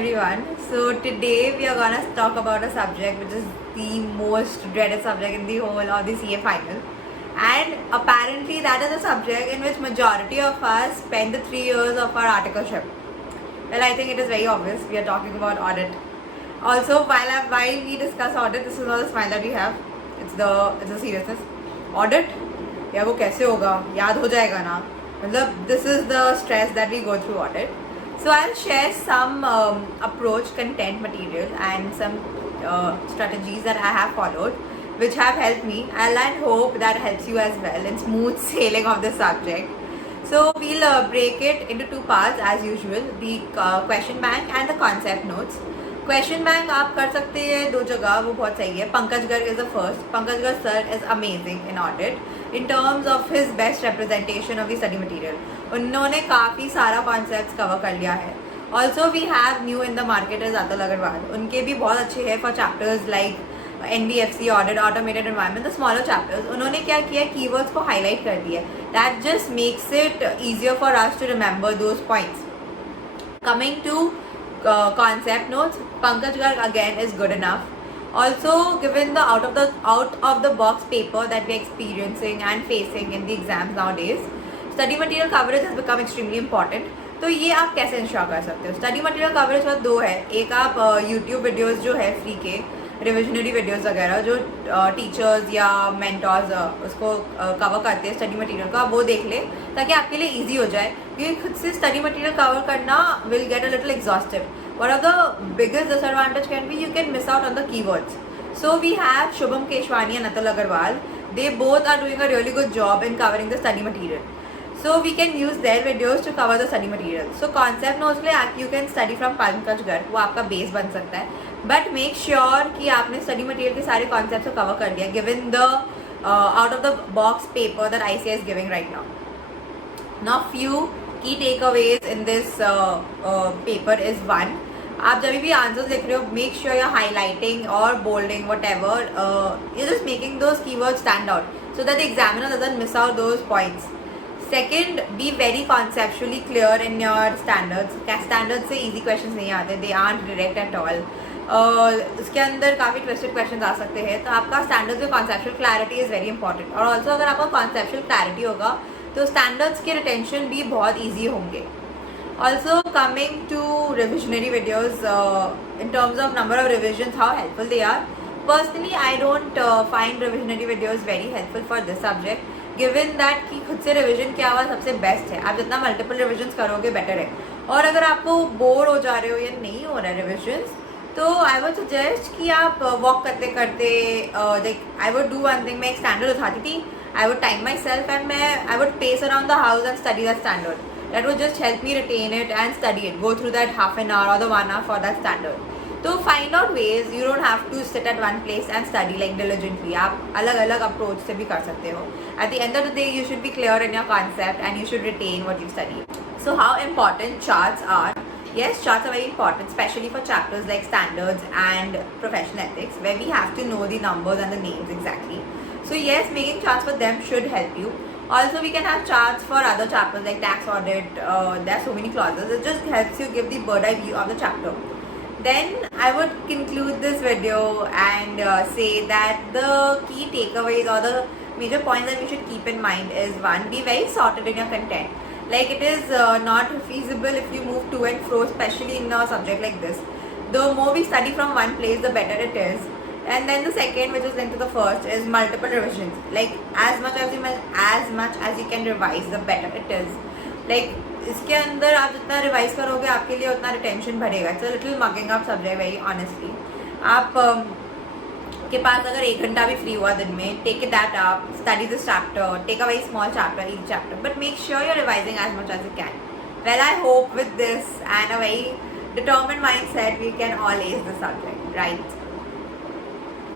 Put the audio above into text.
everyone. So today we are gonna talk about a subject which is the most dreaded subject in the whole of the CA final. And apparently that is a subject in which majority of us spend the 3 years of our articleship. Well, I think it is very obvious. We are talking about audit. Also, while we discuss audit, this is not the smile that we have. It's the seriousness. Audit? या वो कैसे होगा? याद हो जाएगा ना? मतलब this is the stress that we go through audit. So I'll share some approach, content material and some strategies that I have followed which have helped me, and I hope that helps you as well in smooth sailing of the subject. So we'll break it into two parts as usual, the question bank and the concept notes. Question bank आप कर सकते हैं दो जगह, वो बहुत सही है. Pankaj Garg is the first. Pankaj Garg sir is amazing in audit in terms of his best representation of the study material. उन्होंने काफ़ी सारा कॉन्सेप्ट्स कवर कर लिया है. Also we have new in the market is Atul Agarwal. उनके भी बहुत अच्छे हैं for chapters like NBFC audit, automated environment, the smaller chapters. उन्होंने क्या किया, कीवर्ड्स को हाईलाइट कर दिया. That just makes it easier for us to remember those points. Coming to concept notes, Pankaj Garg again is good enough. Also, given the out of the box paper that we are experiencing and facing in the exams nowadays, study material coverage has become extremely important. तो ये आप कैसे ensure कर सकते हो? Study material coverage में दो है. एक आप यूट्यूब वीडियोस जो है फ्री के रिविजनरी वीडियोस वगैरह जो टीचर्स या मेंटर्स उसको कवर करते हैं स्टडी मटेरियल का, वो देख ले ताकि आपके लिए इजी हो जाए. क्योंकि खुद से स्टडी मटेरियल कवर करना will get a little exhaustive. One of the biggest disadvantage can be you can miss out on the keywords. So we have Shubham Keswani and Atul Agarwal. They both are doing a really good job in covering the study material. So we can use their videos to cover the study material. So concept notes ले you can study from Pankaj Garg, वो आपका base बन सकता है. But make sure कि आपने study material के सारे concepts को cover कर लिया given the out of the box paper that ICI is giving right now. Now few key takeaways in this paper is one. आप जब भी आंसर्स लिख रहे हो, make sure you are highlighting और bolding whatever, you just making those keyword stand out so that the examiner doesn't miss out those points. Second, be very conceptually clear in your standards. Standard से easy question नहीं आते, they aren't direct at all. उसके अंदर काफ़ी twisted question आ सकते हैं. तो आपका स्टैंडर्ड्स में conceptual clarity is very important. और ऑल्सो अगर आपका कॉन्सेप्चुअल क्लैरिटी होगा तो स्टैंडर्ड्स के रिटेंशन भी बहुत ईजी होंगे. Also coming to revisionary videos, in terms of number of revisions, how helpful they are. Personally, I don't find revisionary videos very helpful for this subject, given that कि खुद से revision क्या हुआ सबसे best है. आप जितना multiple revisions करोगे better है. और अगर आपको बोर हो जा रहे हो या नहीं हो रहा है revisions, तो I would suggest कि आप walk करते करते like I would do one thing. मैं एक standard उठाती थी, I would time myself and I would pace around the house and study that standard. That would just help me retain it and study it. Go through that half an hour or the 1 hour for that standard. So find out ways. You don't have to sit at one place and study like diligently. आप अलग अलग approach से भी कर सकते हो. At the end of the day, you should be clear in your concept and you should retain what you study. So how important charts are? Yes, charts are very important, especially for chapters like standards and professional ethics, where we have to know the numbers and the names exactly. So yes, making charts for them should help you. Also, we can have charts for other chapters like tax audit. There are so many clauses. It just helps you give the bird eye view of the chapter. Then I would conclude this video and say that the key takeaways or the major points that we should keep in mind is one, be very sorted in your content. Like it is not feasible if you move to and fro, especially in a subject like this. The more we study from one place, the better it is. And then the second, which is linked to the first, is multiple revisions. Like as much as you can revise, the better it is. Like इसके अंदर आप जितना revise करोगे आपके लिए उतना retention बढ़ेगा. It's a little mugging up subject very honestly. आप के पास अगर 1 घंटा भी फ्री हुआ दिन में, take it that up, study this chapter, take a very small chapter each chapter, but make sure you are revising as much as you can. Well, I hope with this and a very determined mindset we can all ace the subject, right?